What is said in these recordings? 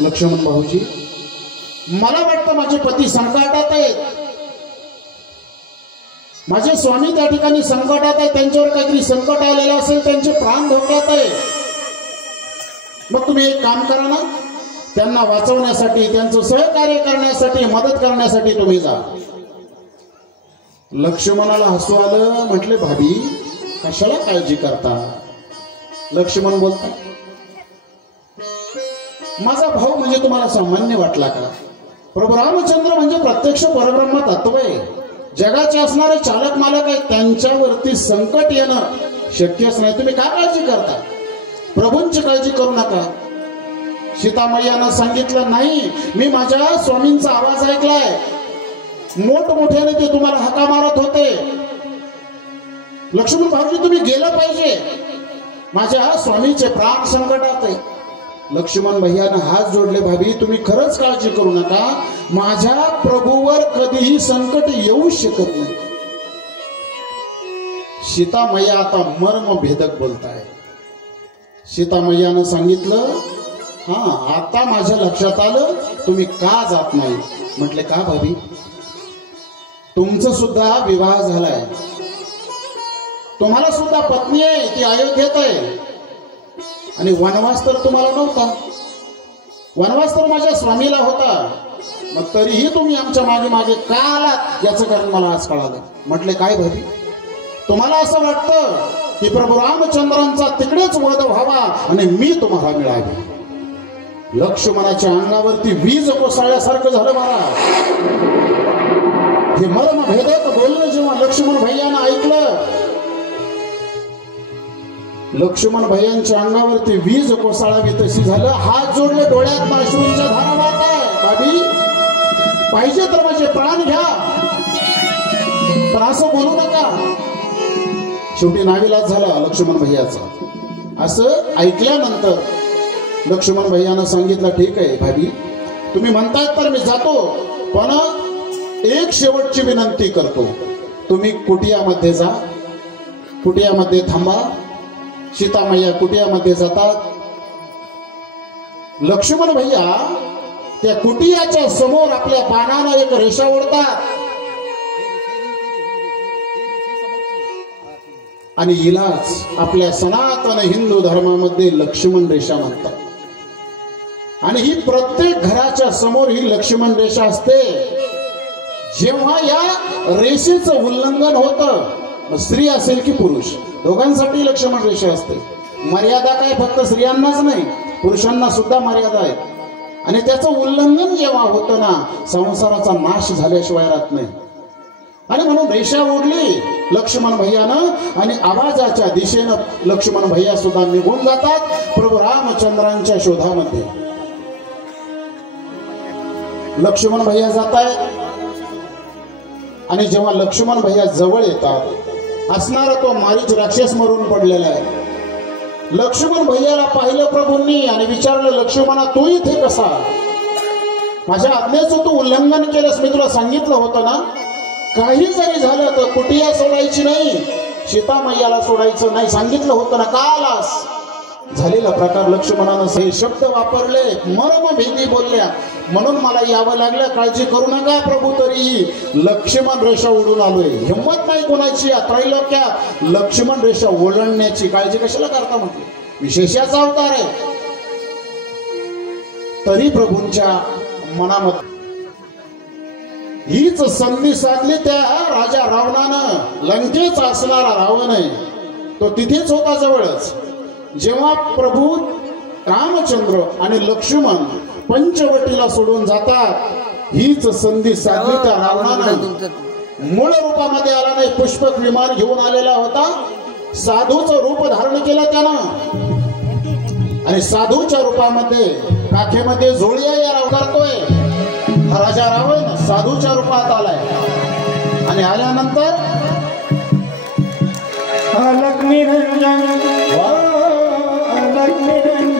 लक्ष्मण भाऊजी, मला वाटतं माझे पती संकटात आहेत, माझे स्वामी त्या ठिकाणी संकटात आहे, त्यांच्यावर काहीतरी संकट आलेलं असेल, त्यांचे प्राण धोक्यात आहे. मग तुम्ही एक काम करा ना, त्यांना वाचवण्यासाठी, त्यांचं सहकार्य करण्यासाठी, मदत करण्यासाठी तुम्ही जा. लक्ष्मणाला हसू आलं. म्हटले भाभी कशाला काळजी करता. लक्ष्मण बोलता, माझा भाऊ म्हणजे तुम्हाला सामान्य वाटला का. प्रभू रामचंद्र म्हणजे प्रत्यक्ष परब्रह्म तत्व आहे, जगाचे असणारे चालक मालक आहेत, त्यांच्यावरती संकट येणं शक्यच नाही. तुम्ही काय काळजी करता. प्रभूंची काळजी करू नका. सीतामैयानं सांगितलं, नाही मी माझ्या स्वामींचा आवाज ऐकलाय, मोठमोठ्याने ते तुम्हाला हाका मारत होते. लक्ष्मण भाऊजी तुम्ही गेलं पाहिजे, माझ्या स्वामीचे प्राण संकटात आहे. लक्ष्मण भैयानं हात जोडले. भाभी तुम्ही खरंच काळजी करू नका, माझ्या प्रभूवर कधीही संकट येऊ शकत नाही. सीतामैया आता मर्म भेदक बोलताय. सीतामैयानं सांगितलं, हा आता माझ्या लक्षात आलं तुम्ही का जात नाही. म्हटले का भाभी, तुमचं सुद्धा विवाह झालाय, तुम्हाला सुद्धा पत्नी आहे, ती अयोध्येत आहे, आणि वनवास तर तुम्हाला नव्हता, वनवास तर माझ्या स्वामीला होता, मग तरीही तुम्ही आमच्या मागे मागे का आलात याचं कारण मला आज कळालं. म्हटले काय भाभी, तुम्हाला असं वाटतं की प्रभू रामचंद्रांचा तिकडेच वध व्हावा आणि मी तुम्हाला मिळावे. लक्ष्मणाच्या अंगावरती वीज कोसळल्यासारखं झालं महाराज. हे मर्म भेदक बोलणं जेव्हा लक्ष्मण भैयानं ऐकलं, लक्ष्मण भैयांच्या अंगावरती वीज कोसळावी तशी झालं. हात जोडले, डोळ्यात अश्रूंच्या धारा वाहत आहे. भाभी पाहिजे तर माझे प्राण घ्या, पण असं बोलू नका. शेवटी नाविलाज झाला लक्ष्मण भैयाचा. असं ऐकल्यानंतर लक्ष्मण भैयानं सांगितलं, ठीक आहे भाभी तुम्ही म्हणताय तर मी जातो, पण एक शेवटची विनंती करतो, तुम्ही कुटियामध्ये जा, कुटियामध्ये थांबा. सीतामैया कुटियामध्ये जातात. लक्ष्मण भैया त्या कुटियाच्या समोर आपल्या बाणानं एक रेषा ओढतात आणि हिलाच आपल्या सनातन हिंदू धर्मामध्ये लक्ष्मण रेषा म्हणतात. आणि ही प्रत्येक घराच्या समोर ही लक्ष्मण रेषा असते. जेव्हा या रेषेचं उल्लंघन होतं, स्त्री असेल की पुरुष, दोघांसाठी लक्ष्मण रेषा असते. मर्यादा काय फक्त स्त्रियांनाच नाही, पुरुषांना सुद्धा मर्यादा आहेत. आणि त्याचं उल्लंघन जेव्हा होतं ना, संसाराचा नाश झाल्याशिवाय राहत नाही. आणि म्हणून रेषा ओढली लक्ष्मण भैयानं आणि आवाजाच्या दिशेनं लक्ष्मण भैया सुद्धा निघून जातात प्रभू रामचंद्रांच्या शोधामध्ये. लक्ष्मण भैया जात आहेत आणि जेव्हा लक्ष्मण भैया जवळ येतात, असणारा तो मारीच राक्षस मरून पडलेला आहे. लक्ष्मण भैयाला पाहिलं प्रभूंनी आणि विचारलं, लक्ष्मणा तू इथे कसा, माझ्या आज्ञेचं तू उल्लंघन केलंस, मी तुला सांगितलं होतं ना, काही जरी झालं तर कुटिया सोडायची नाही, सीतामैयाला सोडायचं नाही, सांगितलं होतं ना, का आलास. झालेला प्रकार लक्ष्मणानं हे शब्द वापरले, मर्मभेदी बोलल्या, म्हणून मला यावं लागलं, काळजी करू नका प्रभू. तरीही लक्ष्मण रेषा उडून आलोय, हिंमत नाही कोणाची त्रैलोक्यात लक्ष्मण रेषा ओलांडण्याची. काळजी कशाला करता म्हटलं, विशेषाचा अवतार आहे. तरी प्रभूंच्या मनामध्ये हीच संधी साधली त्या राजा रावणानं. लंकेचा असणारा रावण आहे तो तिथेच होता जवळच. जेव्हा प्रभू रामचंद्र आणि लक्ष्मण पंचवटीला सोडून जातात, हीच संधी साधली त्या रावणानं. मूळ रूपामध्ये आला नाही, पुष्पक विमान घेऊन आलेला होता, साधूचं रूप धारण केलं त्यानं. आणि साधूच्या रूपामध्ये काखेमध्ये झोळी या रावकारतोय. हा राजा रावण साधूच्या रूपात आलाय आणि आल्यानंतर अलग निरंजन अलग निरंजन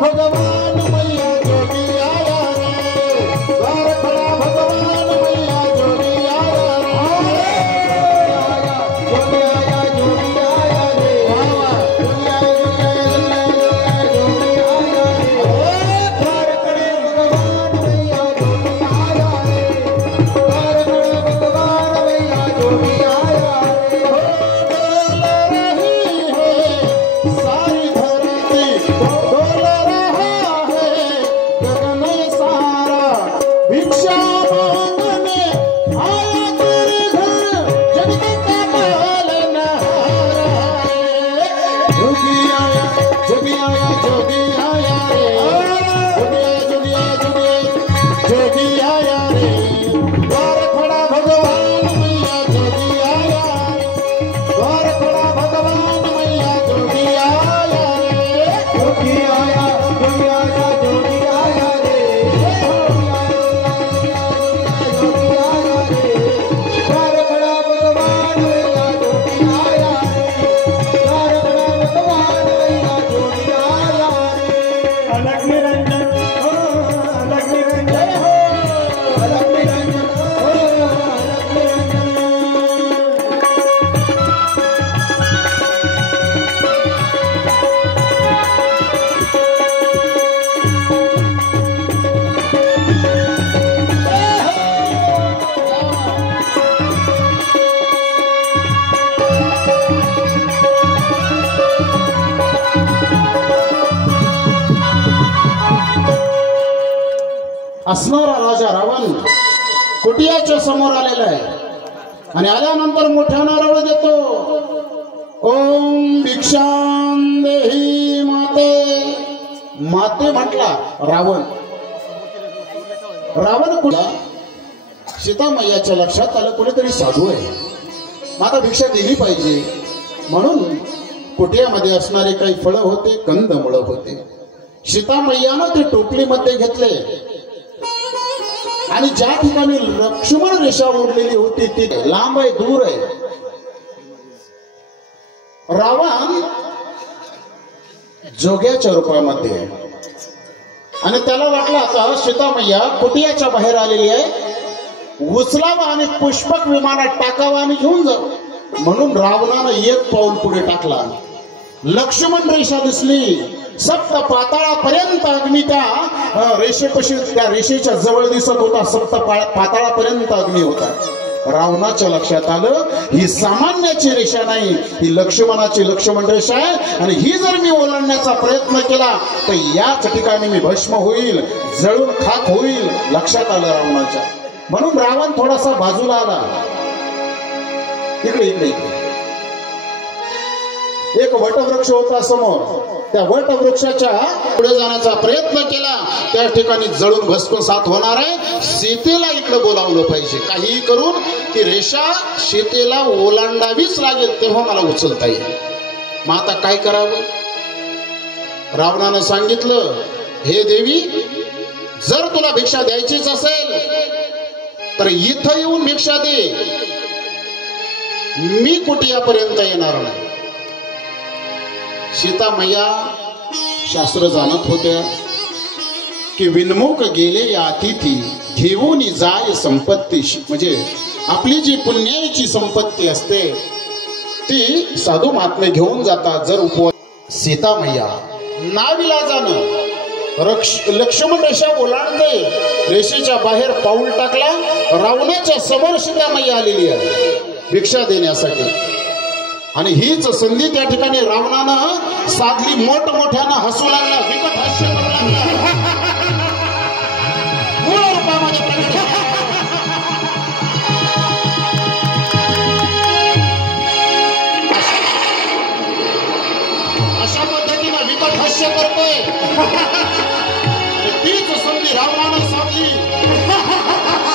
भगवान मैया जोगी आया रे, द्वार खड़ा भगवान मैया जोगी आया रे, जोगी आया जोगी आया रे, जोगी आया जोगी आया रे, द्वार खड़े भगवान मैया जोगी आया रे, द्वार खड़े भगवान मैया जोगी आया रे। डोल रही है सारी धरती, डोल रहा है गगन सारा, भिक्षा मांगने आया तेरे घर, जगत का पालनहारा है। जोगी आया जोगी आया जोगी आया रे, जोगी आया जोगी आया जोगी आया रे, द्वार खड़ा भगवान मैया जोगी आया रे, द्वार खड़ा भगवान मैया जोगी आया रे, जोगी आया जोगी आया जोगी आया रे, जोगी आया रे, द्वार खड़ा भगवान मैया जोगी आया रे, द्वार खड़ा भगवान मैया जोगी आया रे। अलग निरंजन हो, अलग निरंजन हो, अलग निरंजन हो, अलग निरंजन। असणारा राजा रावण कुटियाच्या समोर आलेला आहे आणि आल्यानंतर मोठ्यानं रवळ देतो, ओम भिक्षां देही माते. माते म्हटला रावण. रावण कुठला? सीता मैयाच्या लक्षात आलं कोणीतरी साधू आहे, मग आता भिक्षा दिली पाहिजे म्हणून कुटियामध्ये असणारे काही फळं होते, कंदमुळं होते. सीता मैयानं ते टोपलीमध्ये घेतले आणि ज्या ठिकाणी लक्ष्मण रेषा ओढलेली होती ती लांब आहे, दूर आहे. रावण जोग्याच्या रूपामध्ये आहे आणि त्याला वाटलं आता सीता मैया कुटियाच्या बाहेर आलेली आहे, उचलावा आणि पुष्पक विमानात टाकावा आणि घेऊन जावं. म्हणून रावणानं एक पाऊल पुढे टाकला. लक्ष्मण रेषा दिसली, सप्त पाताळापर्यंत अग्नी त्या रेषेपाशी, त्या रेषेच्या जवळ दिसत होता. सप्त पाताळापर्यंत अग्नी होता. रावणाच्या लक्षात आलं ही सामान्याची रेषा नाही, ही लक्ष्मणाची लक्ष्मण रेषा आहे आणि ही जर मी ओलांडण्याचा प्रयत्न केला तर याच ठिकाणी मी भस्म होईल, जळून खाक होईल. लक्षात आलं रावणाच्या. म्हणून रावण थोडासा बाजूला आला. इकडे इकडे इकडे एक वटवृक्ष होता समोर, त्या वटवृक्षाच्या पुढे जाण्याचा प्रयत्न केला. त्या ठिकाणी जळून भस्मसात होणार आहे. सीतेला इकडे बोलावलं पाहिजे. काहीही करून ती रेषा सीतेला ओलांडावीच लागेल, तेव्हा मला उचलता येईल. मग आता काय करावं? रावणानं सांगितलं, हे देवी, जर तुला भिक्षा द्यायचीच असेल तर इथं येऊन भिक्षा दे, मी कुटियापर्यंत येणार नाही. सीता मैया शास्त्र जाणत होत्या की विनमुख गेले या अतिथी घेऊन जाय संपत्ती. म्हणजे आपली जी पुण्याची संपत्ती असते ती साधू महात्मे घेऊन जातात. जर उपवास सीता मैया नाविलाजानं लक्ष्मण रेषा ओलांडते, रेषेच्या बाहेर पाऊल टाकला. रावणाच्या समोर सीता मैया आलेली आहे भिक्षा देण्यासाठी आणि हीच संधी त्या ठिकाणी रावणानं साधली. मोठमोठ्यानं हसू लागला, विकट हास्य करू लागला. मूळ रूपामध्ये प्रकट झाला. अशा पद्धतीनं विकट हास्य करतोय. तीच संधी रावणानं साधली.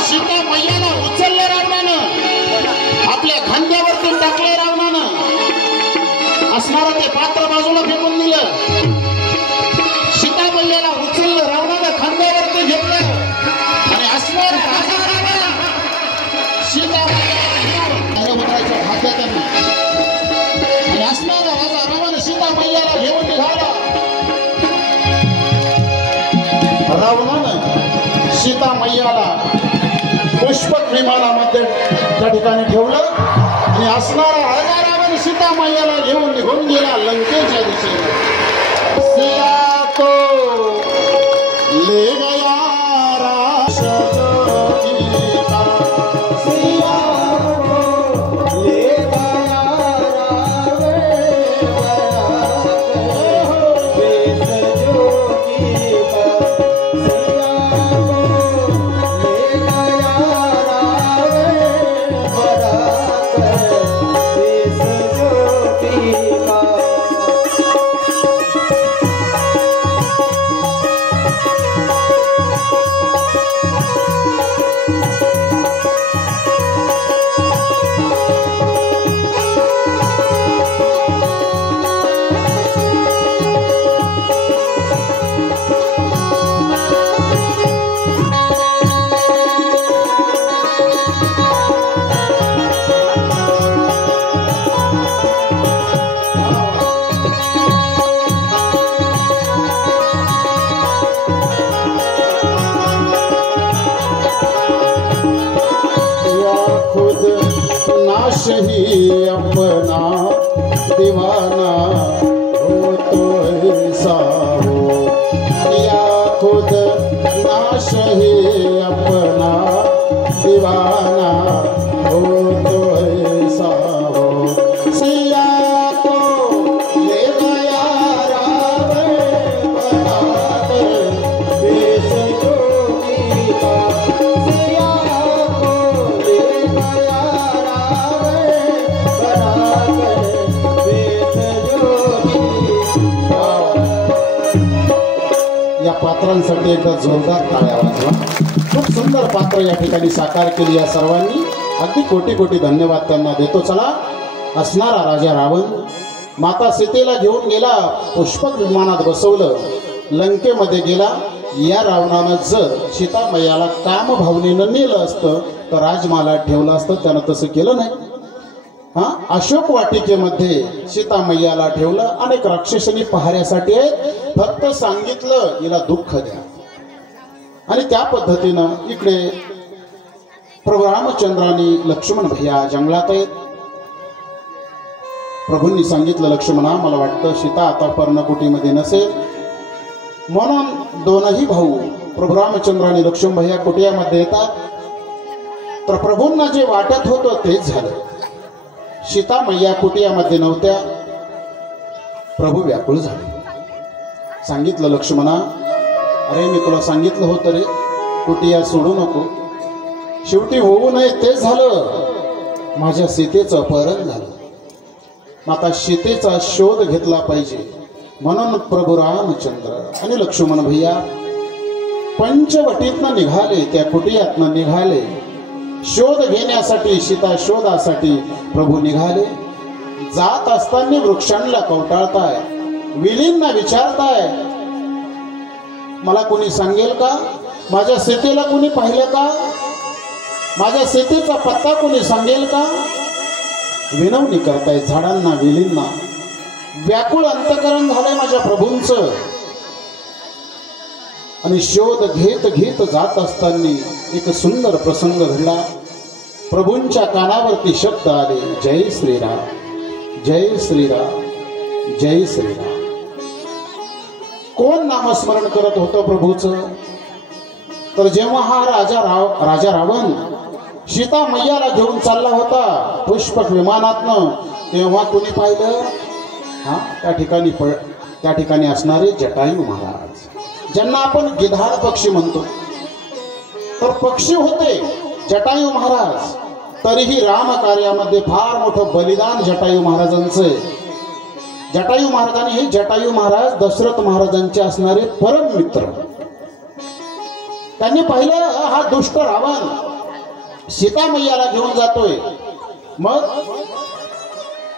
सीता मैयाला उचललं रावणानं, आपल्या खांद्यावरती टाकलं रावणानं. असणारं ते पात्र बाजूला फेकून दिलं. सीता मैयाला उचललं रावणानं, खांद्यावरती घेतलं आणि असणारं सीता मैयाच्या खात्यात आणि असणारा राजा रावण सीता मैयाला घेऊन निघाला. सीता मैयाला पुष्पक विमानामध्ये त्या ठिकाणी ठेवलं आणि असणारा रावण सीता मैयाला घेऊन निघून गेला लंकेच्या दिशेने. सिया को ले गया ही अपना दीवाना हो तो ऐसा हो, या खुद नाश ही अपना दीवाना हो तो ऐसा हो. सिया को ले गया रावण बनाकर बेश जोगी का. सिया को ले गया या पात्रांसाठी एकदा जोरदार टाळ्या वाजवा. खूप सुंदर पात्र या ठिकाणी साकार केली या सर्वांनी. अगदी कोटी कोटी धन्यवाद त्यांना देतो. चला, असणारा राजा रावण माता सीतेला घेऊन गेला, पुष्पक विमानात बसवलं, लंकेमध्ये गेला. या रावणानं जर सीता मैयाला काम भावनेनं नेलं असतं तर राजमहालात ठेवलं असतं. त्यानं तसं केलं नाही. अशोक वाटिकेमध्ये सीता मैयाला ठेवलं. अनेक राक्षसांनी पहाऱ्यासाठी आहेत, फक्त सांगितलं हिला दुःख द्या. आणि त्या पद्धतीनं इकडे प्रभू रामचंद्रांनी लक्ष्मण भैया जंगलात आहेत. प्रभूंनी सांगितलं, लक्ष्मणा मला वाटतं सीता आता पर्णकुटीमध्ये नसेल, म्हणून दोनही भाऊ प्रभू रामचंद्र आणि लक्ष्मण भैया कुटियामध्ये येतात. तर प्रभूंना जे वाटत होतं तेच झालं. सीता मैया कुटियामध्ये नव्हत्या. प्रभू व्याकुळ झाले. सांगितलं, लक्ष्मणा अरे मी तुला सांगितलं होतं रे कुटिया सोडू नको. शेवटी होऊ नये तेच झालं. माझ्या सीतेचं अपहरण झालं. आता सीतेचा शोध घेतला पाहिजे म्हणून प्रभू रामचंद्र आणि लक्ष्मण भैया पंचवटीतनं निघाले. त्या कुटियातनं निघाले. शोध घेण्यासाठी, सीता शोधासाठी प्रभू निघाले. जात असताना वृक्षांना कवटाळताय, विलींना विचारताय, मला कोणी सांगेल का? माझ्या सीतेला कोणी पाहिलं का? माझ्या सीतेचा पत्ता कोणी सांगेल का? विनवणी करताय झाडांना, विलींना. व्याकुळ अंतकरण झालंय माझ्या प्रभूंचं. आणि शोध घेत घेत जात असताना एक सुंदर प्रसंग घडला. प्रभूंच्या कानावरती शब्द आले, जय श्रीराम, जय श्रीराम, जय श्रीराम. कोण नामस्मरण करत होतं प्रभूचं? तर जेव्हा हा राजा रावण सीता मैयाला घेऊन चालला होता पुष्पक विमानातनं, तेव्हा कोणी पाहिलं? त्या ठिकाणी असणारे जटायू महाराज, ज्यांना आपण गिधाड पक्षी म्हणतो. तर पक्षी होते जटायू महाराज. तरीही राम कार्यामध्ये फार मोठं बलिदान जटायू महाराजांचं. जटायू महाराजांनी हे जटायू महाराज दशरथ महाराजांचे असणारे परम मित्र. त्यांनी पाहिलं हा दुष्ट रावण सीता मैयाला घेऊन जातोय, मग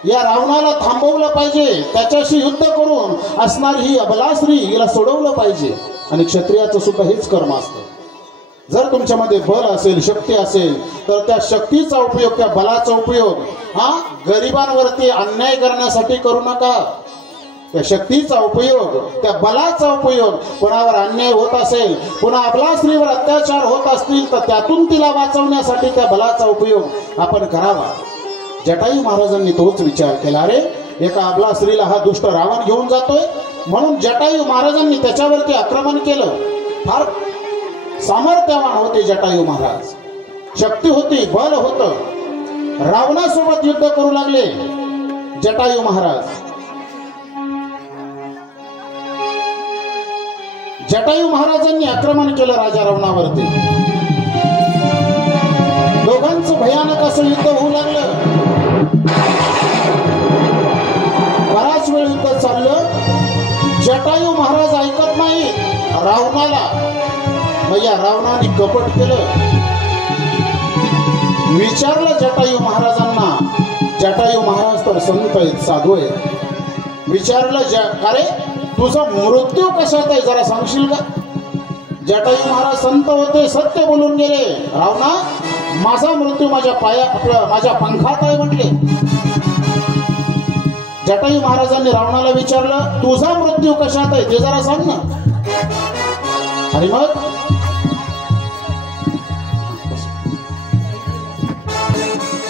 या रावणाला थांबवलं पाहिजे, त्याच्याशी युद्ध करून असणारी ही अबलाश्री हिला सोडवलं पाहिजे. आणि क्षत्रियाचं सुद्धा हेच कर्म असतं. जर तुमच्यामध्ये बल असेल, शक्ती असेल, तर त्या शक्तीचा उपयोग, त्या बलाचा उपयोग गरिबांवरती अन्याय करण्यासाठी करू नका. त्या शक्तीचा उपयोग, त्या बलाचा उपयोग कोणावर अन्याय होत असेल, पुन्हा आपला स्त्रीवर अत्याचार होत असतील तर त्यातून तिला वाचवण्यासाठी त्या बलाचा उपयोग आपण करावा. जटायू महाराजांनी तोच विचार केला. अरे एका आपला स्त्रीला हा दुष्ट रावण घेऊन जातोय, म्हणून जटायू महाराजांनी त्याच्यावरती आक्रमण केलं. फार सामर्थ्यवान होते जटायू महाराज, शक्ती होती, बल होतं. रावणासोबत युद्ध करू लागले जटायू महाराज. जटायू महाराजांनी आक्रमण केलं राजा रावणावरती. दोघांचं भयानक असं युद्ध होऊ लागलं. बराच वेळ युद्ध चाललं. जटायू महाराज ऐकत नाही रावणाला. मग या रावणाने कपट केलं. विचारलं जटायू महाराजांना. जटायू महाराज तर संत आहेत, साधू आहेत. विचारलं अरे तुझा मृत्यू कशात आहे जरा सांगशील का? जटायू महाराज संत होते, सत्य बोलून गेले. रावणा, माझा मृत्यू माझ्या माझ्या पंखात आहे म्हटले. जटायू महाराजांनी रावणाला विचारलं, तुझा मृत्यू कशात आहे ते जरा सांग ना. आणि मग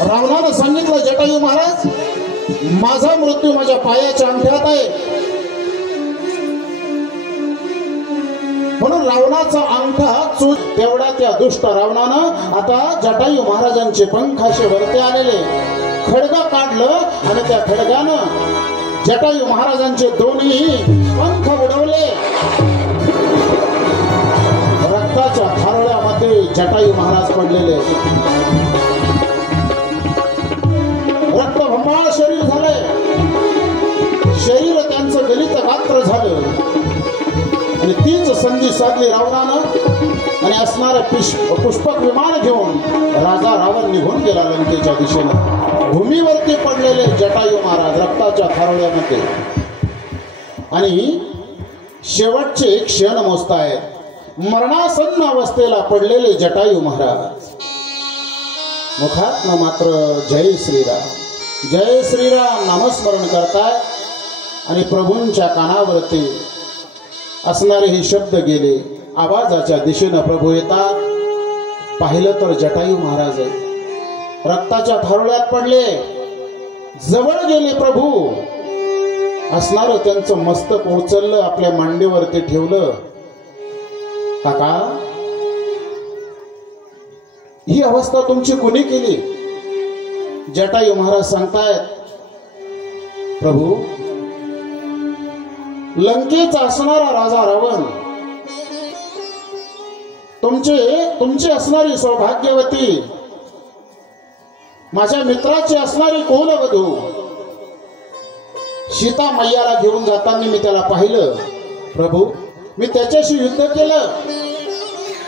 रावणानं सांगितलं, जटायू महाराज, माझा मृत्यू माझ्या पायाच्या अंगठ्यात आहे. म्हणून रावणाचा अंगठा चूक. तेवढा त्या दुष्ट रावणानं आता जटायू महाराजांचे पंख असे वरती आलेले खडग काढलं आणि त्या खडगानं जटायू महाराजांचे दोन्ही पंख उडवले. रक्ताच्या थारोळ्यामध्ये जटायू महाराज पडलेले. रक्तभंबाळ शरीर झाले. शरीर त्यांचं गलित गात्र झालं. आणि तीच संधी साधली रावणानं आणि असणारं पुष्पक विमान घेऊन राजा रावण निघून गेला लंकेच्या दिशेनं. भूमीवरती पडलेले जटायू महाराज रक्ताच्या थारोळ्यामध्ये. आणि शेवटचे क्षण मोजतायत. मरणासन्न अवस्थेला पडलेले जटायू महाराज मुखात मात्र जय श्रीराम जय श्रीराम नामस्मरण करताय. आणि प्रभूंच्या कानावरती असणारे हे शब्द गेले. आवाजाच्या दिशेनं प्रभू येतात. पाहिलं तर जटायू महाराज आहे, रक्ताच्या थारोळ्यात पडले. जवळ गेले प्रभू. असणारं त्यांचं मस्तक उचललं, आपल्या मांडीवरती ठेवलं. काका, ही अवस्था तुमची कोणी केली? जटायू महाराज सांगतायत, प्रभू, लंकेचा असणारा राजा रावण, तुमची असणारी सौभाग्यवती, माझ्या मित्राची असणारी कुलवधू सीता मैयाला घेऊन जाताना मी त्याला पाहिलं. प्रभू, मी त्याच्याशी युद्ध केलं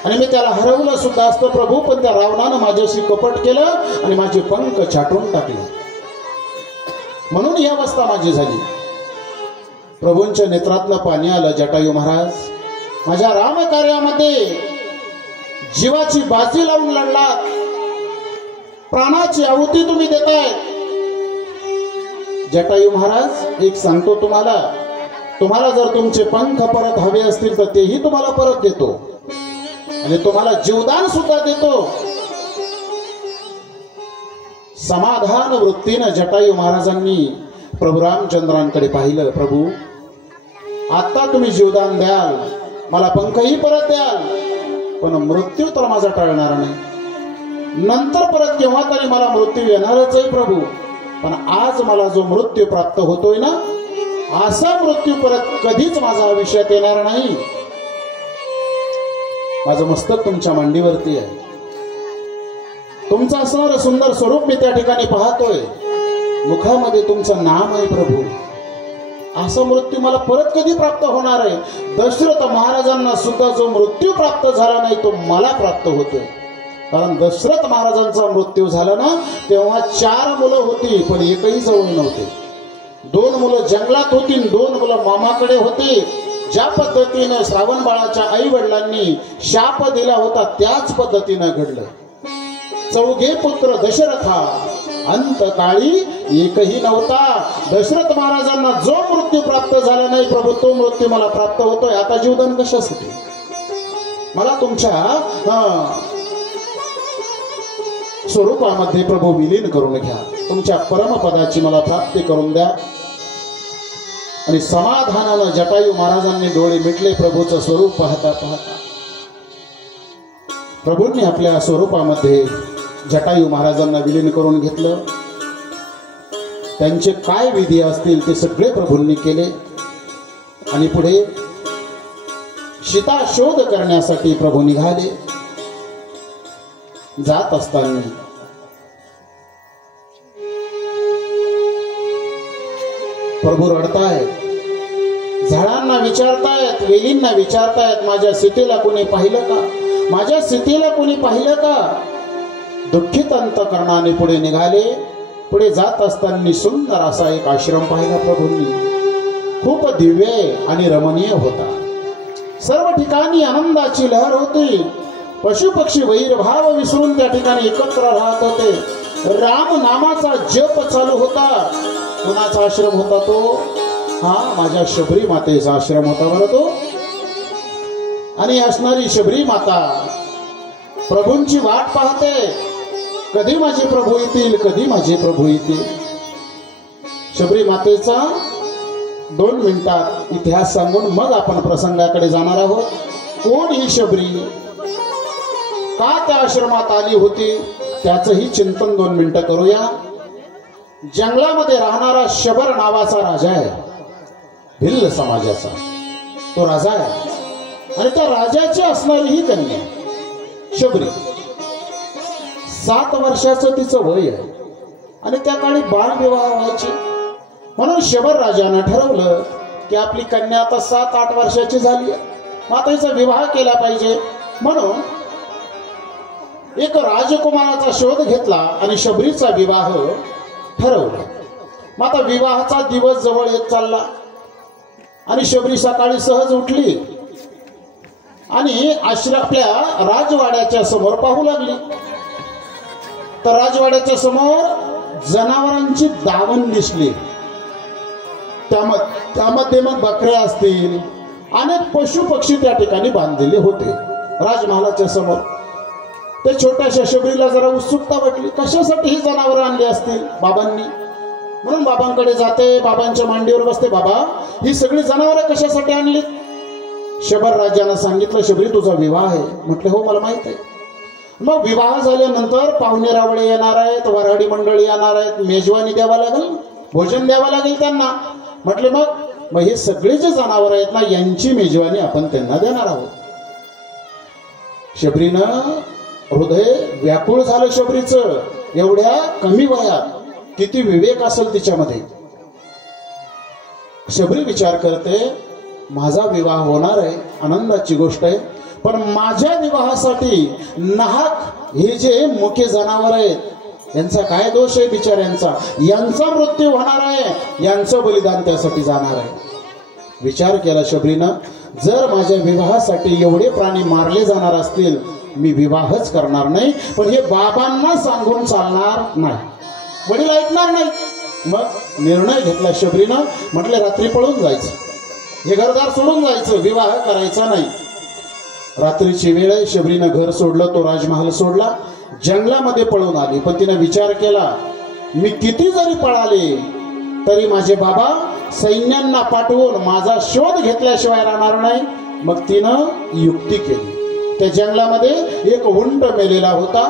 आणि मी त्याला हरवलं सुद्धा असतं प्रभू, पण त्या रावणानं माझ्याशी कपट केलं आणि माझे पंख छाटून टाकले. म्हणून ही अवस्था माझी झाली. प्रभूंच्या नेत्रातनं पाणी आलं. जटायू महाराज, माझ्या रामकार्यामध्ये जीवाची बाजी लावून लढलात, प्राणाची आहुती तुम्ही देताय. जटायू महाराज, एक सांगतो तुम्हाला जर तुमचे पंख परत हवे असतील तर तेही तुम्हाला परत देतो आणि तुम्हाला जीवदान सुद्धा देतो. समाधान वृत्तीनं जटायू महाराजांनी प्रभू रामचंद्रांकडे पाहिलं. प्रभू, आता तुम्ही जीवदान द्याल, मला पंखही परत द्याल, पण मृत्यू तर माझा टळणार नाही. नंतर परत केव्हा तरी मला मृत्यू येणारच आहे प्रभू, पण आज मला जो मृत्यू प्राप्त होतोय ना, असा मृत्यू परत कधीच माझा आयुष्यात येणार नाही. माझं मस्तक तुमच्या मांडीवरती आहे. तुमचं असणारं सुंदर स्वरूप मी त्या ठिकाणी पाहतोय. मुखामध्ये तुमचं नाम आहे प्रभू. असा मृत्यू मला परत कधी प्राप्त होणार आहे? दशरथ महाराजांना सुद्धा जो मृत्यू प्राप्त झाला नाही तो मला प्राप्त होतोय. कारण दशरथ महाराजांचा मृत्यू झाला ना, तेव्हा 4 मुलं होती, पण एकही जवळ नव्हते. 2 मुलं जंगलात होती, 2 मुलं मामाकडे होती. ज्या पद्धतीनं श्रावण बाळाच्या आई वडिलांनी शाप दिला होता त्याच पद्धतीनं घडलं. 4 पुत्र दशरथा अंतकाळी एकही नव्हता. दशरथ महाराजांना जो मृत्यू प्राप्त झाला नाही प्रभू तो मृत्यू मला प्राप्त होतोय. आता जीवदान कशासाठी? मला तुमच्या स्वरूपामध्ये प्रभू विलीन करून घ्या. तुमच्या परमपदाची मला प्राप्ती करून द्या. आणि समाधानानं जटायू महाराजांनी डोळे मिटले. प्रभूचं स्वरूप पाहता पाहता प्रभूंनी आपल्या स्वरूपामध्ये जटायू महाराजांना विलीन करून घेतलं. त्यांचे काय विधी असतील ते सगळे प्रभूंनी केले. आणि पुढे सीता शोध करण्यासाठी प्रभू निघाले. जात असताना प्रभू रडतायत, झाडांना विचारतायत, वेलींना विचारतायत, माझ्या सीतेला कोणी पाहिलं का? माझ्या सीतेला कोणी पाहिलं का? दुःखित अंतकरणाने पुढे निघाले. पुढे जात असताना सुंदर असा एक आश्रम पाहिला प्रभूंनी. खूप दिव्य आणि रमणीय होता. सर्व ठिकाणी आनंदाची लहर होती. पशु पक्षी वैरभाव विसरून त्या ठिकाणी एकत्र राहत होते. राम नामाचा जप चालू होता. कुणाचा आश्रम होता तो? हा, माझ्या शबरी मातेचा आश्रम होता बरं तो. आणि असणारी शबरी माता प्रभूंची वाट पाहते. कधी माझे प्रभू येतील, कधी माझे प्रभू येतील. शबरी मातेचा 2 मिनिटात इतिहास सांगून मग आपण प्रसंगाकडे जाणार आहोत. कोण ही शबरी, का त्या आश्रमात आली होती, त्याचंही चिंतन 2 मिनिटं करूया. जंगलामध्ये राहणारा शबर नावाचा राजा आहे, भिल्ल समाजाचा तो राजा आहे. आणि त्या राजाची असणारी ही कन्या शबरी, 7 वर्षाचं तिचं वय आहे. आणि त्या काळी बालविवाह व्हायचे. म्हणून शबर राजानं ठरवलं की आपली कन्या आता 7-8 वर्षाची झाली, मग आता हिचा विवाह केला पाहिजे. म्हणून एक राजकुमाराचा शोध घेतला आणि शबरीचा विवाह ठरवला. मग आता विवाहाचा दिवस जवळ येत चालला. आणि शबरी सकाळी सहज उठली आणि आपल्या राजवाड्याच्या समोर पाहू लागली. तर राजवाड्याच्या समोर जनावरांची दावण दिसली. त्यामध्ये मग बकऱ्या असतील, अनेक पशु पक्षी त्या ठिकाणी बांधलेले होते राजमहालाच्या समोर. त्या छोट्याशा शबरीला जरा उत्सुकता वाटली, कशासाठी ही जनावरं आणली असतील बाबांनी. म्हणून बाबांकडे जाते, बाबांच्या मांडीवर बसते. बाबा, ही सगळी जनावरं कशासाठी आणली? शबर राजानं सांगितलं, शबरी तुझा विवाह आहे. म्हटलं हो, मला माहित आहे. मग विवाह झाल्यानंतर पाहुणे रावळे येणार आहेत, वऱ्हाडी मंडळी येणार आहेत, मेजवानी द्यावा लागेल, भोजन द्यावं लागेल त्यांना. म्हटले मग हे सगळे जे जनावर आहेत ना, यांची मेजवानी आपण त्यांना देणार आहोत. शबरीनं हृदय व्याकुळ झालं शबरीचं. एवढ्या कमी वयात किती विवेक असेल तिच्यामध्ये. शबरी विचार करते, माझा विवाह होणार आहे, आनंदाची गोष्ट आहे. पण माझ्या विवाहासाठी नाहक हे जे मुके जनावर आहेत, यांचा काय दोष आहे बिचाऱ्यांचा? यांचा मृत्यू होणार आहे, यांचं बलिदान त्यासाठी जाणार आहे. विचार केला शबरीनं, जर माझ्या विवाहासाठी एवढे प्राणी मारले जाणार असतील, मी विवाहच करणार नाही. पण हे बाबांना सांगून चालणार नाही, वडील ऐकणार नाही. मग निर्णय घेतला शबरीनं. म्हटलं रात्री पळून जायचं, हे घरदार सोडून जायचं, विवाह करायचा नाही. रात्रीची वेळ आहे, शबरीनं घर सोडलं, तो राजमहाल सोडला, जंगलामध्ये पळून आली. पण तिने विचार केला, मी किती जरी पळाले तरी माझे बाबा सैन्यांना पाठवून माझा शोध घेतल्याशिवाय राहणार नाही. मग तिनं युक्ती केली. त्या जंगलामध्ये एक उंट मेलेला होता.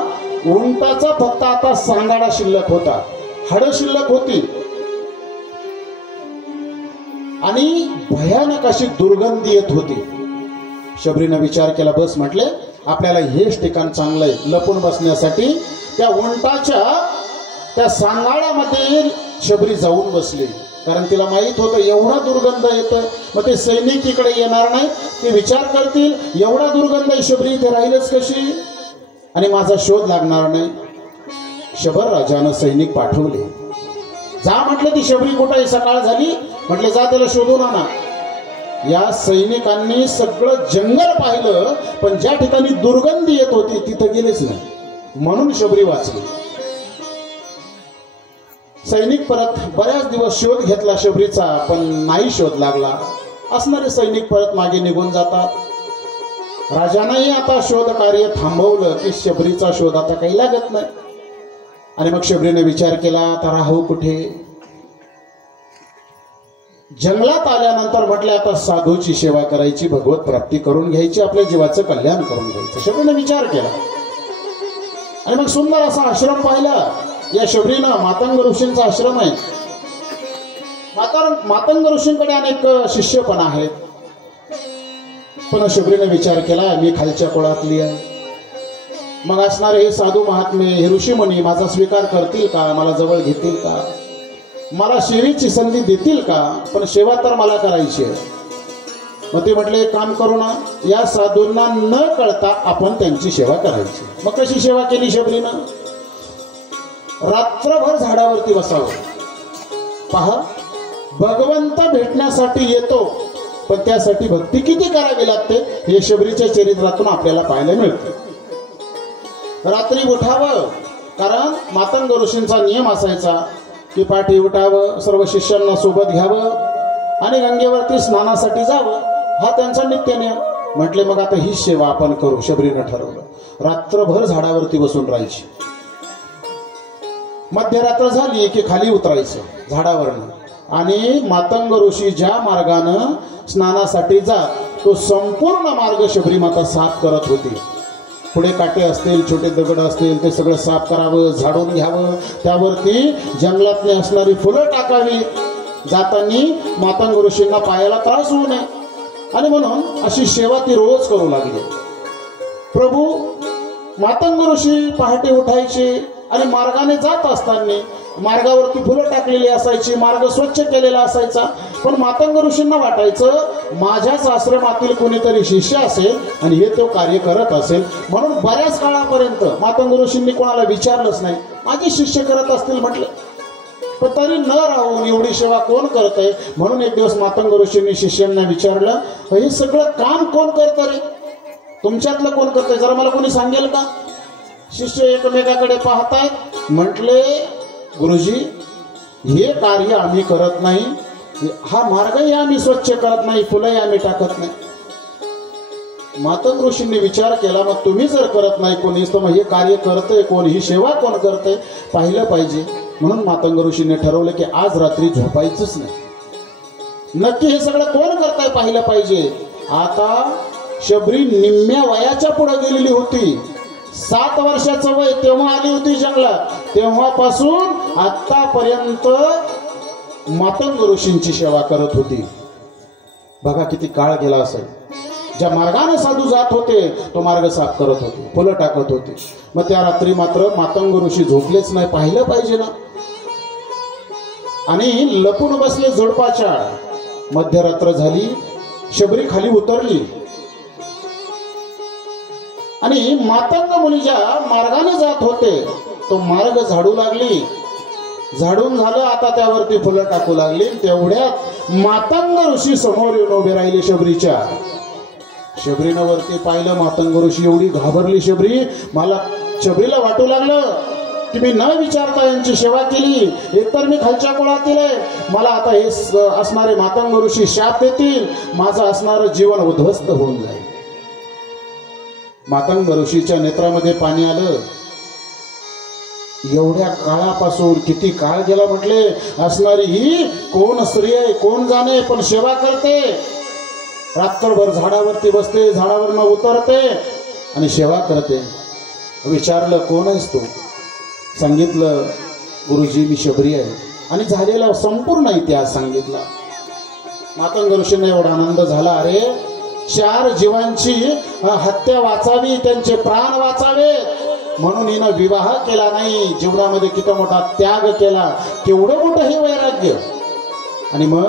उंटाचा फक्त आता सांगाडा शिल्लक होता, हाडं शिल्लक होती. आणि भयानक अशी दुर्गंधी येत होती. शबरीनं विचार केला, बस म्हटले आपल्याला हेच ठिकाण चांगलं आहे लपून बसण्यासाठी. त्या उंटाच्या त्या सांगाड्यामध्ये शबरी जाऊन बसली. कारण तिला माहित होतं एवढा दुर्गंध येतं, मग ते सैनिक इकडे येणार नाही. ते विचार करतील एवढा दुर्गंध आहे, शबरी इथे राहीलच कशी आणि माझा शोध लागणार नाही. शबर राजानं सैनिक पाठवले. जा म्हटलं, ती शबरी कुठे सकाळ झाली. म्हटले जा त्याला शोधून आणा. या सैनिकांनी सगळं जंगल पाहिलं, पण ज्या ठिकाणी दुर्गंधी येत होती तिथं गेलेच नाही. म्हणून शबरी वाचली. सैनिक परत बऱ्याच दिवस शोध घेतला शबरीचा, पण नाही शोध लागला. असणारे सैनिक परत मागे निघून जातात. राजानेही आता शोध कार्य थांबवलं की शबरीचा शोध आता काही लागत नाही. आणि मग शबरीने विचार केला, आता राहू कुठे? जंगलात आल्यानंतर म्हटले आता साधूची सेवा करायची, भगवत प्राप्ती करून घ्यायची, आपल्या जीवाचं कल्याण करून घ्यायचं. शबरीने विचार केला आणि मग सुंदर असा आश्रम पाहिला. या शबरीनं मातंग ऋषींचा आश्रम आहे. मातंग ऋषींकडे अनेक शिष्य पण आहेत. पण शबरीने विचार केला, मी खालच्या कुळातली आहे, मग असणारे हे साधू महात्मे, हे ऋषीमुनी माझा स्वीकार करतील का? मला जवळ घेतील का? मला सेवेची संधी देतील का? पण सेवा तर मला करायची आहे. मग ते म्हटले, एक काम करू ना, या साधूंना न कळता आपण त्यांची सेवा करायची. मग कशी सेवा केली शबरीनं? रात्रभर झाडावरती बसावं. पहा, भगवंत भेटण्यासाठी येतो, पण त्यासाठी भक्ती किती करावी लागते हे शबरीच्या चरित्रातून आपल्याला पाहायला मिळते. रात्री उठावं, कारण मातंग ऋषींचा नियम असायचा की पाठी उठावं, सर्व शिष्यांना सोबत घ्यावं आणि गंगेवरती स्नानासाठी जावं, हा त्यांचा नित्य नियम. म्हटले मग आता ही सेवा आपण करू. शबरीनं ठरवलं, रात्रभर झाडावरती बसून राहायची. मध्यरात्र झाली की खाली उतरायचं झाडावरनं, आणि मातंग ऋषी ज्या मार्गानं स्नानासाठी जात तो संपूर्ण मार्ग शबरी माता साफ करत होती. पुढे काटे असतील, छोटे दगड असतील, ते सगळं साफ करावं, झाडून घ्यावं, त्यावरती जंगलातली असणारी फुलं टाकावी, जाताना मातंग ऋषींना पायाला त्रास होऊ नये. आणि म्हणून अशी सेवा ती रोज करू लागली. प्रभू मातंग ऋषी पहाटे उठायचे आणि मार्गाने जात असताना मार्गावरती फुलं टाकलेली असायची, मार्ग स्वच्छ केलेला असायचा. पण मातंग ऋषींना वाटायचं माझ्याच आश्रमातील कोणीतरी शिष्य असेल आणि हे तो कार्य करत असेल, म्हणून बऱ्याच काळापर्यंत मातंग ऋषींनी कोणाला विचारलंच नाही, माझे शिष्य करत असतील म्हटलं. पण तरी न राहून एवढी सेवा कोण करतंय? म्हणून एक दिवस मातंग ऋषींनी शिष्यांना विचारलं, हे सगळं काम कोण करतं रे? तुमच्यातलं कोण करतंय? जरा मला कोणी सांगेल का? शिष्य एकमेकाकडे पाहतायत. म्हटले, गुरुजी हे कार्य आम्ही करत नाही, हा मार्गही आम्ही स्वच्छ करत नाही, फुलंही आम्ही टाकत नाही. मातंग ऋषींनी विचार केला, मग तुम्ही जर करत नाही कोणीच, तर मग हे कार्य करतंय कोण? ही सेवा कोण करतंय? पाहिलं पाहिजे. म्हणून मातंग ऋषींनी ठरवलं की आज रात्री झोपायचंच नाही, नक्की हे सगळं कोण करताय पाहिलं पाहिजे. आता शबरी निम्म्या वयाच्या पुढे गेलेली होती. 7 वर्षाचं वय तेव्हा आली होती जंगलात. तेव्हापासून आतापर्यंत मातंग ऋषींची सेवा करत होती. बघा किती काळ गेला असेल. ज्या मार्गाने साधू जात होते तो मार्ग साफ करत होते, फुलं टाकत होते. मग त्या रात्री मात्र मातंग ऋषी झोपलेच नाही, पाहिलं पाहिजे ना. आणि लपून बसले झुडपाच्या. मध्यरात्र झाली, शबरी खाली उतरली आणि मातंग मुनी ज्या मार्गाने जात होते तो मार्ग झाडू लागली. झाडून झालं, आता त्यावरती फुलं टाकू लागली. तेवढ्यात मातंग ऋषी समोर येऊन उभे राहिले शबरीच्या. शबरीनं वरती पाहिलं, मातंग ऋषी एवढी घाबरली शबरी. शबरीला वाटू लागलं की मी न विचारता यांची सेवा केली, एकतर मी खालच्या कुळातील आहे, मला आता हे असणारे मातंग ऋषी शाप देतील, माझं असणारं जीवन उद्ध्वस्त होऊन जाईल. मातंग ऋषीच्या नेत्रामध्ये पाणी आलं. एवढ्या काळापासून किती काळ गेला म्हटले, असणारी ही कोण स्त्री आहे कोण जाणे, पण सेवा करते. रात्रभर झाडावरती बसते, झाडावरनं उतरते आणि सेवा करते. विचारलं, कोण आहेस तू? सांगितलं, गुरुजी मी शबरी आहे. आणि झालेला संपूर्ण इतिहास सांगितला. मातंग ऋषींना एवढा आनंद झाला, अरे 4 जीवांची हत्या वाचावी, त्यांचे प्राण वाचावे, म्हणून हिनं विवाह केला नाही, जीवनामध्ये किती मोठा त्याग केला, केवढं मोठं हे वैराग्य. आणि मग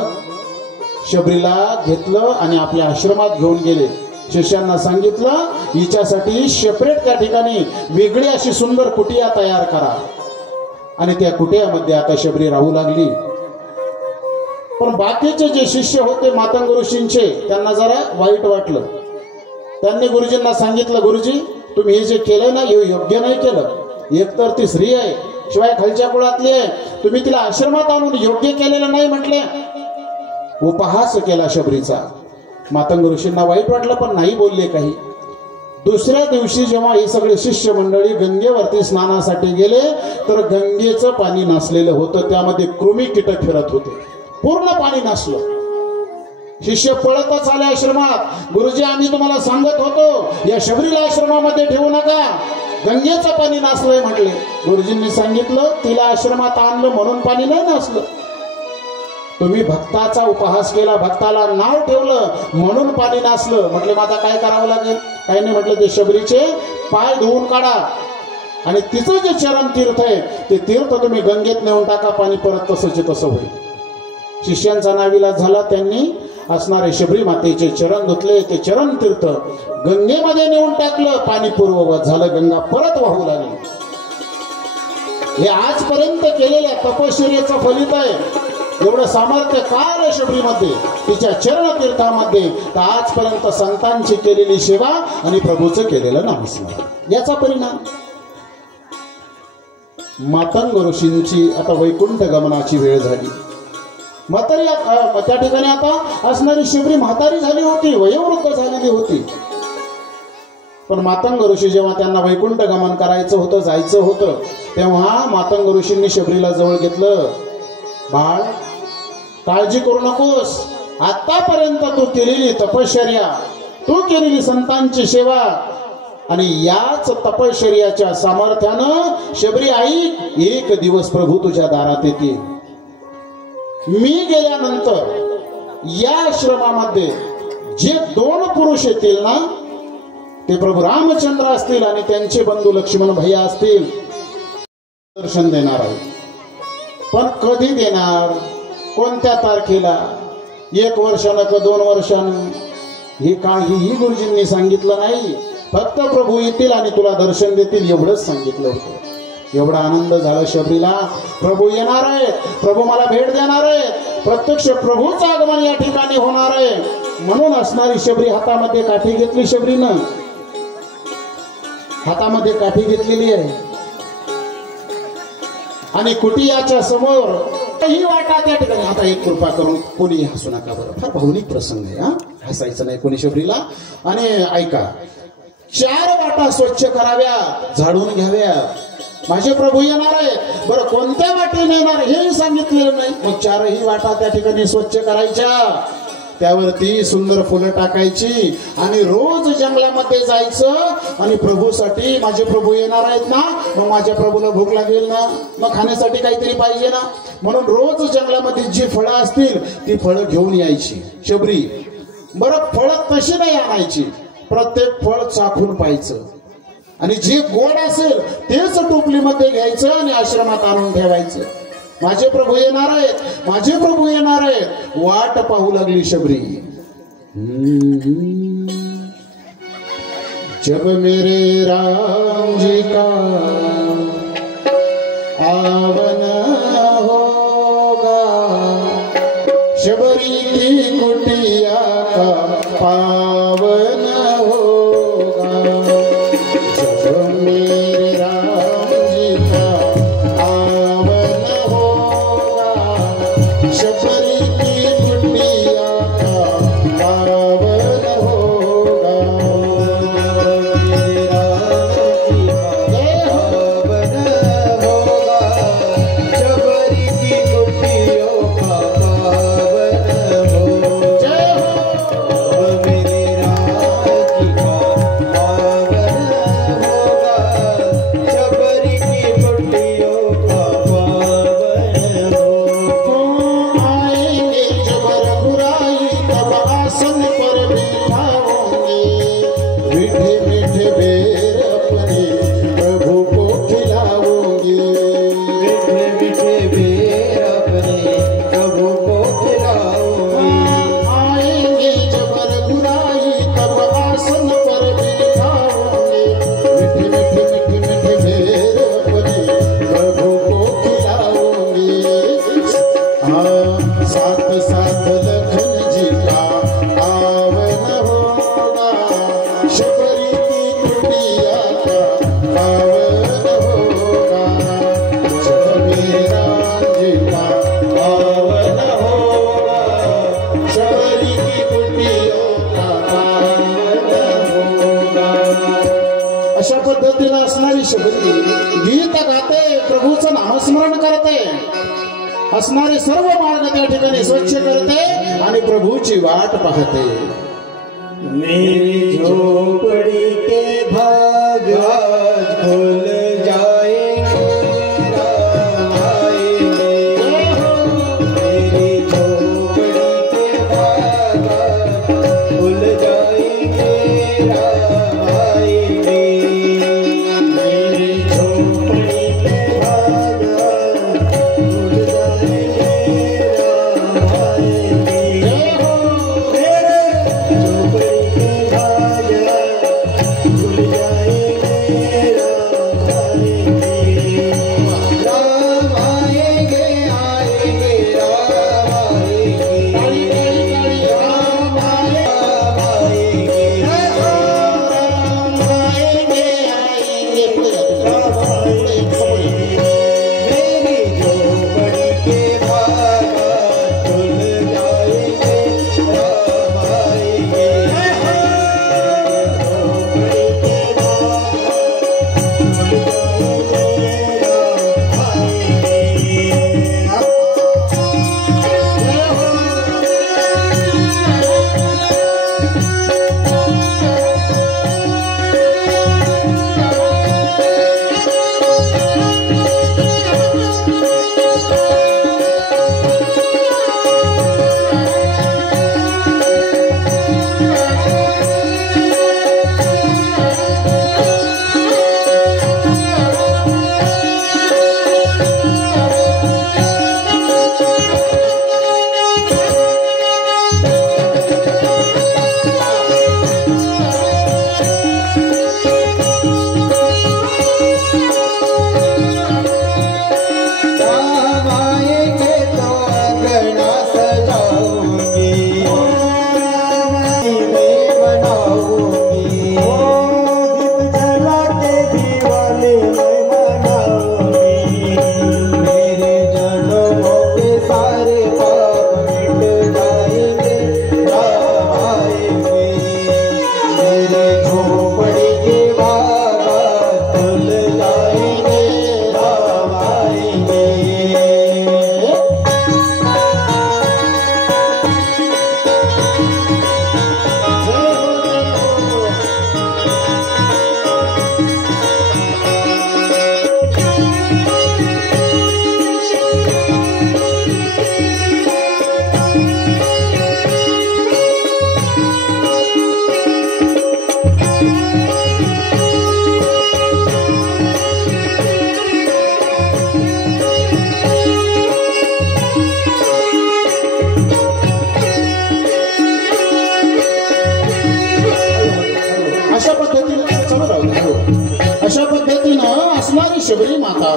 शबरीला घेतलं आणि आपल्या आश्रमात घेऊन गेले. शिष्यांना सांगितलं, हिच्यासाठी सेपरेट त्या ठिकाणी वेगळी अशी सुंदर कुटिया तयार करा. आणि त्या कुटियामध्ये आता शबरी राहू लागली. पण बाकीचे जे शिष्य होते मातंग ऋषींचे, त्यांना जरा वाईट वाटलं. त्यांनी गुरुजींना सांगितलं, गुरुजी तुम्ही हे जे केलं ना हे योग्य नाही केलं. एकतर ती स्त्री आहे, शिवाय खालच्या कुळातली आहे, तुम्ही तिला आश्रमात आणून योग्य केलेलं नाही म्हटले. उपहास केला शबरीचा. मातंग ऋषींना वाईट वाटलं पण नाही बोलले काही. दुसऱ्या दिवशी जेव्हा ही सगळे शिष्य मंडळी गंगेवरती स्नानासाठी गेले तर गंगेचं पाणी नसलेलं होतं, त्यामध्ये कृमी कीटक फिरत होते, पूर्ण पाणी नसलं. शिष्य पळतच आले आश्रमात. गुरुजी आम्ही तुम्हाला सांगत होतो या शबरीला आश्रमामध्ये ठेवू नका, गंगेचं पाणी नासलंय म्हटले. गुरुजींनी सांगितलं तिला आश्रमात आणलं म्हणून पाणी नाही नासलं, तुम्ही भक्ताचा उपहास केला, भक्ताला नाव ठेवलं म्हणून पाणी नासलं. म्हटले मग आता काय करावं लागेल? काही नाही म्हटलं, ते शबरीचे पाय धुवून काढा आणि तिचं जे चरण तीर्थ आहे ते तीर्थ तुम्ही गंगेत नेऊन टाका, पाणी परत तसंच तसं होईल. शिष्यांचा नाविलाज झाला, त्यांनी असणारे शबरी मातेचे चरण धुतले, ते चरण तीर्थ गंगेमध्ये नेऊन टाकलं, पाणी पूर्ववत झालं, गंगा परत वाहू लागली. हे आजपर्यंत केलेल्या तपश्चर्येचं फलित आहे. एवढं सामर्थ्य का रे शबरीमध्ये, तिच्या चरण तीर्थामध्ये, तर आजपर्यंत संतांची केलेली सेवा आणि प्रभूचं केलेलं नामस्मरण याचा परिणाम. मातंग ऋषींची आता वैकुंठ गमनाची वेळ झाली. म्हातारी त्या ठिकाणी आता असणारी शबरी म्हातारी झाली होती, वयोवृद्ध झालेली होती. पण मातंग ऋषी जेव्हा त्यांना वैकुंठ गमन करायचं होतं, जायचं होतं, तेव्हा मातंग ऋषींनी शबरीला जवळ घेतलं. बाळ काळजी करू नकोस, आतापर्यंत तू केलेली तपश्चर्या, तू केलेली संतांची सेवा आणि याच तपश्चर्याच्या सामर्थ्यानं शबरी आई एक दिवस प्रभू तुझ्या दारात येतील. मी गेल्यानंतर या आश्रमामध्ये जे 2 पुरुष येतील ना, ते प्रभू रामचंद्र असतील आणि त्यांचे बंधू लक्ष्मण भैया असतील, दर्शन देणार आहे. पण कधी देणार, कोणत्या तारखेला, 1 वर्षानं का 2 वर्षानं, हे काहीही गुरुजींनी सांगितलं नाही. फक्त प्रभू येतील आणि तुला दर्शन देतील एवढंच सांगितलं होतं. एवढा आनंद झाला शबरीला. प्रभू येणार आहेत, प्रभू मला भेट देणार आहेत, प्रत्यक्ष प्रभूचं आगमन या ठिकाणी होणार आहे. म्हणून असणारी शबरी हातामध्ये काठी घेतली. शबरीनं हातामध्ये काठी घेतलेली आहे आणि कुटियाच्या समोर ही वाटा त्या ठिकाणी. आता एक कृपा करून कोणी हसू नका बरं, फार भावनिक प्रसंग आहे हा, हसायचं नाही कोणी शबरीला. आणि ऐका, 4 वाटा स्वच्छ कराव्या, झाडून घ्याव्या. माझे प्रभू येणार आहे, बरं कोणत्या वाटेने येणार हेही सांगितलेलं नाही. मग 4ही वाटा त्या ठिकाणी स्वच्छ करायच्या, त्यावरती सुंदर फुलं टाकायची आणि रोज जंगलामध्ये जायचं आणि प्रभूसाठी, माझे प्रभू येणार आहेत ना, मग माझ्या प्रभूला भूक लागेल ना, मग खाण्यासाठी काहीतरी पाहिजे ना, म्हणून रोज जंगलामध्ये जी फळं असतील ती फळं घेऊन यायची शबरी. बरं फळं तशी नाही आणायची, प्रत्येक फळ चाखून पाहायचं आणि जे गोड असेल तेच टोपलीमध्ये घ्यायचं आणि आश्रमात आणून ठेवायचं. माझे प्रभू येणार आहेत, माझे प्रभू येणार आहेत. वाट पाहू लागली शबरी. जब मेरे राम जी का आवन होगा, शबरी की कुटिया का पावन होगा. जब मेरे राम जी का आवन होगा, शबरी की कुटिया का पावन होगा. मेरे राम जी का आवन होगा, शबरी की कुटियों का पावन होगा. जय हो मेरे राम जी अशा पद्धतीनं असणारी शबरी गीत गाते, प्रभूचं नामस्मरण करते, असणारे सर्व मार्ग त्या ठिकाणी स्वच्छ करते आणि प्रभूची वाट पाहते. मेरी झोपड़ी के भाग आज खुल जाएंगे, राम आएंगे. मेरी झोपड़ी के भाग आज खुल जाएंगे, राम आएंगे. मेरी झोपड़ी के भाग आज खुल जाएंगे, राम आएंगे. अशा पद्धतीनं असणारी शबरी माता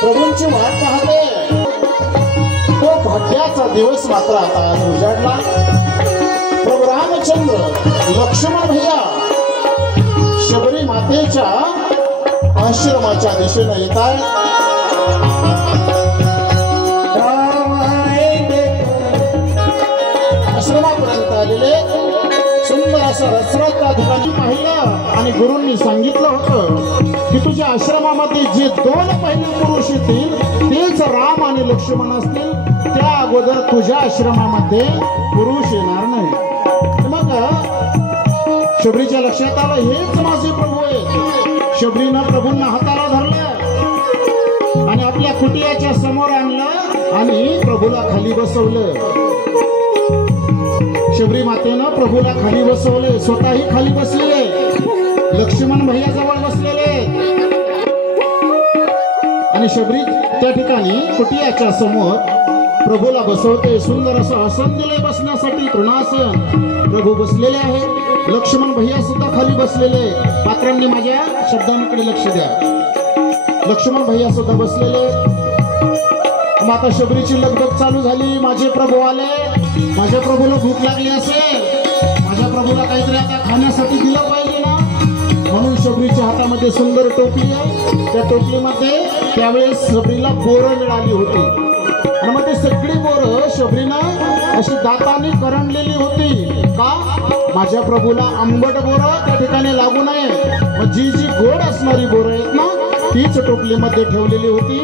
प्रभूंची वाट पाहते. तो भाग्याचा दिवस मात्र आता आज उजाडला. प्रभू रामचंद्र लक्ष्मण भैया शबरी मातेच्या आश्रमाच्या दिशेने येत आहेत. आश्रमापर्यंत आलेले सुंदर असं रसरस त्या ठिकाणी पाहिलं आणि गुरूंनी सांगितलं होतं की तुझ्या आश्रमामध्ये जे दोन पहिले पुरुष येतील तेच राम आणि लक्ष्मण असतील. त्या अगोदर तुझ्या आश्रमामध्ये पुरुष येणार नाही. मग शबरीच्या लक्षात आलं हेच माझे प्रभू आहेत. शबरीनं प्रभूंना हाताला धरलं आणि आपल्या कुटियाच्या समोर आणलं आणि प्रभूला खाली बसवलं. शबरी मातेनं प्रभूला खाली बसवले, स्वतःही खाली बसलेले, लक्ष्मण भैया जवळ बसलेले आणि शबरी त्या ठिकाणी कुटियाच्या समोर प्रभूला बसवते. सुंदर असं आसन दिले बसण्यासाठी, तृणासन. प्रभू बसलेले आहेत, लक्ष्मण भैया सुद्धा खाली बसलेले. पात्रांनी माझ्या शब्दांकडे लक्ष द्या. लक्ष्मण भैया सुद्धा बसलेले. आता शबरीची लगबग चालू झाली. माझे प्रभू आले, माझ्या प्रभूला भूक लागली असेल, माझ्या प्रभूला काहीतरी आता खाण्यासाठी दिलं पाहिजे ना, म्हणून शबरीच्या हातामध्ये सुंदर टोपली आहे. त्या टोपलीमध्ये त्यावेळेस शबरीला बोरं मिळाली होती. आणि मग ती सगळी बोरं शबरीनं अशी दाताने करंडलेली होती का माझ्या प्रभूला आंबट बोरं त्या ठिकाणी लागू नये. मग जी जी गोड असणारी बोरं आहेत ना तीच टोपलीमध्ये ठेवलेली होती.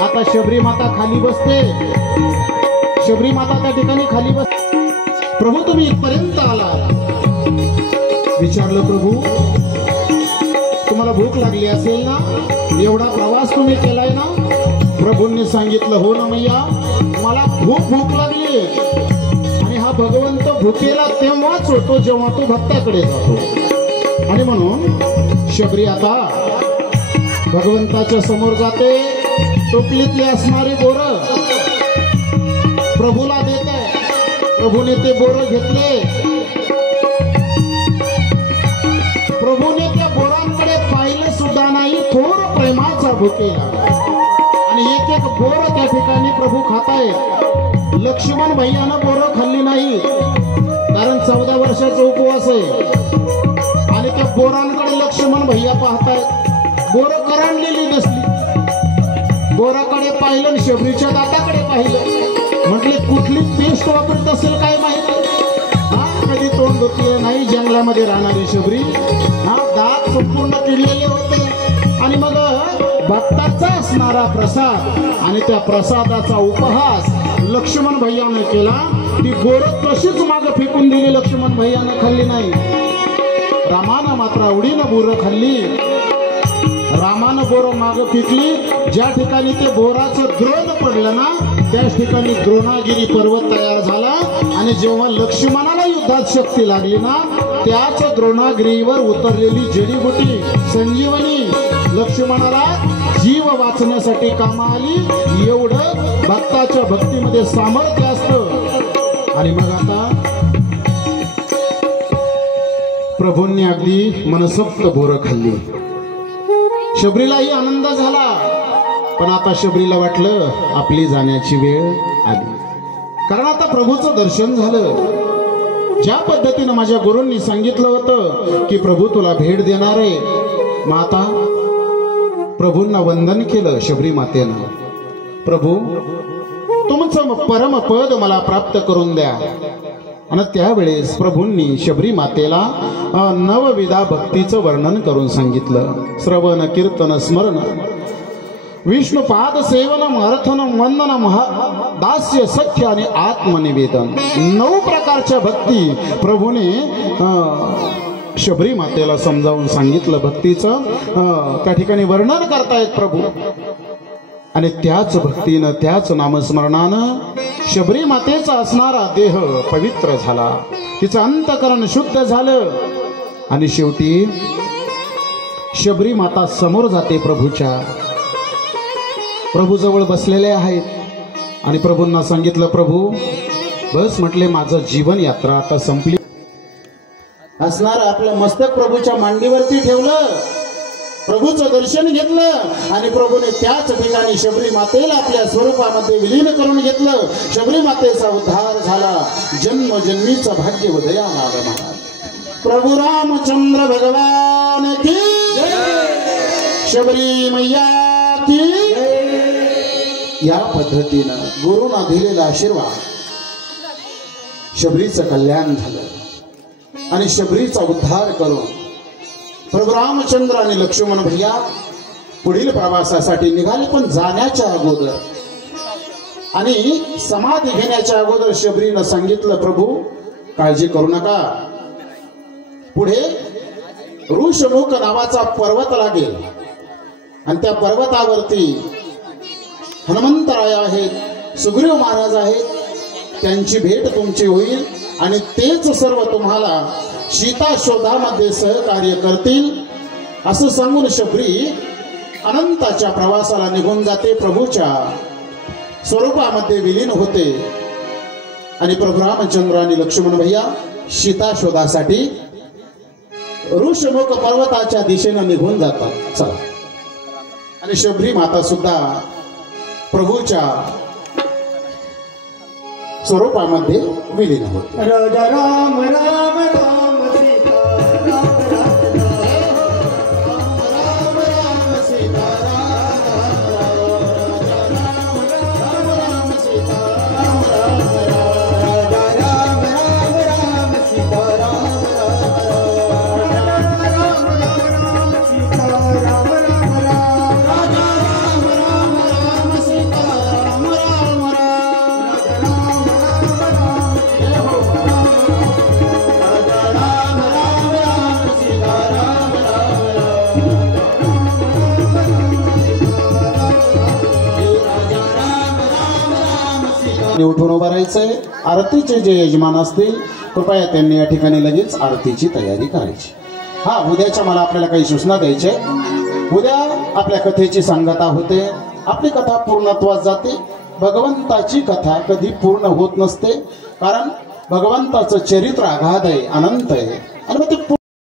आता शबरी माता खाली बसते. शबरी माता त्या ठिकाणी खाली बसते. प्रभू तुम्ही इथपर्यंत आला. विचारलं प्रभू तुम्हाला भूक लागली असेल ना, एवढा प्रवास तुम्ही केलाय ना. प्रभूंनी सांगितलं हो ना मैया मला खूप भूक लागली. आणि हा भगवंत भुकेला तेव्हाच होतो जेव्हा तो भक्ताकडे जातो. आणि म्हणून शबरी आता भगवंताच्या समोर जाते. टोपलीतली असणारी बोरं प्रभूला देत आहे. प्रभूने ते बोरं घेतले. प्रभूने त्या बोरांकडे पाहिलं सुद्धा नाही. थोर प्रेमाचा भुकेला आणि एक एक बोर त्या ठिकाणी प्रभू खातायत. लक्ष्मण भैयानं बोरं खाल्ली नाही कारण 14 वर्षाचा उपवास आहे. आणि त्या बोरांकडे लक्ष्मण भैया पाहतायत. बोरं करंडलेली नसली. बोराकडे पाहिलं आणि शबरीच्या दाताकडे पाहिलं. म्हटले कुठली पेस्ट वापरत असेल काय माहिती. हा कधी तोंड धुतले नाही. जंगलामध्ये राहणारी शबरी हा दात संपूर्ण किडलेले होते. आणि मग भक्ताचा असणारा प्रसाद आणि त्या प्रसादाचा उपहास लक्ष्मण भैयाने केला. ती बोरं तशीच मागं फेकून दिली. लक्ष्मण भैयानं खाल्ली नाही. रामानं मात्र आवडीनं बोरं खाल्ली. रामानं बोरं मागं फेकली. ज्या ठिकाणी ते बोराचं द्रोण पडलं ना त्याच ठिकाणी द्रोणागिरी पर्वत तयार झाला. आणि जेव्हा लक्ष्मणाला युद्धात शक्ती लागली ना त्याच द्रोणागिरीवर उतरलेली जडीबुटी संजीवनी लक्ष्मणाला जीव वाचण्यासाठी कामा आली. एवढं भक्ताच्या भक्तीमध्ये सामर्थ्य असतं. आणि मग आता प्रभूंनी अगदी मनसोक्त बोरं खाल्ली. शबरीलाही आनंद झाला. पण आता शबरीला वाटलं आपली जाण्याची वेळ आली. कारण आता प्रभूचं दर्शन झालं. ज्या पद्धतीनं माझ्या गुरूंनी सांगितलं होतं की प्रभू तुला भेट देणार आहे. मग आता प्रभूंना वंदन केलं शबरी मातेनं. प्रभू तुमचं परमपद मला प्राप्त करून द्या. आणि त्यावेळेस प्रभूंनी शबरी मातेला नवविधा भक्तीचं वर्णन करून सांगितलं. श्रवण कीर्तन स्मरण विष्णुपाद सेवनम अर्थनम वंदनम दास्य सख्य आणि आत्मनिवेदन 9 प्रकारच्या भक्ती प्रभूने शबरी मातेला समजावून सांगितलं. भक्तीचं त्या ठिकाणी वर्णन करतायत प्रभू. आणि त्याच भक्तीनं त्याच नामस्मरणानं शबरी मातेचा असणारा देह पवित्र झाला. तिचं अंतकरण शुद्ध झालं. आणि शेवटी शबरी माता समोर जाते प्रभूच्या. प्रभू जवळ बसलेले आहेत. आणि प्रभूंना सांगितलं प्रभू बस म्हटले माझं जीवन यात्रा आता संपली. असणार आपलं मस्तक प्रभूच्या मांडीवरती ठेवलं. प्रभूचं दर्शन घेतलं आणि प्रभूने त्याच ठिकाणी शबरी मातेला आपल्या स्वरूपामध्ये विलीन करून घेतलं. शबरी मातेचा उद्धार झाला. जन्मजन्मीचं भाग्य उदयाला आलं. प्रभू रामचंद्र भगवान की शबरी मैया की. या पद्धतीनं गुरुना दिलेला आशीर्वाद शबरीचं कल्याण झालं आणि शबरीचा उद्धार करून प्रभू रामचंद्र आणि लक्ष्मण भैया पुढील प्रवासासाठी निघाले. पण जाण्याच्या अगोदर आणि समाधी घेण्याच्या अगोदर शबरीनं सांगितलं प्रभू काळजी करू नका. पुढे ऋषमुख नावाचा पर्वत लागेल आणि त्या पर्वतावरती हनुमंतराय आहेत, सुग्रीव महाराज आहेत. त्यांची भेट तुमची होईल आणि तेच सर्व तुम्हाला सीता शोधामध्ये सहकार्य करतील. असं सांगून शबरी अनंताच्या प्रवासाला निघून जाते. प्रभूच्या स्वरूपामध्ये विलीन होते. आणि प्रभू रामचंद्र आणि लक्ष्मण भैया सीता शोधासाठी ऋषमुख पर्वताच्या दिशेनं निघून जातात. चला. आणि शबरी माता सुद्धा प्रभूच्या स्वरूपामध्ये विलीन होते. राजा राम राम राम सीता राम राम राम राम राम सीता राम राम राम राम सीता उठून उभं राहायचंय. आरतीचे जे यजमान असतील कृपया त्यांनी या ठिकाणी लगेच आरतीची तयारी करायची. हा, उद्याच्या मला आपल्याला काही सूचना द्यायच्या. उद्या आपल्या कथेची सांगता होते. आपली कथा पूर्णत्वास जाते. भगवंताची कथा कधी पूर्ण होत नसते, कारण भगवंताचं चरित्र अगाध आहे, अनंत आहे. आणि मग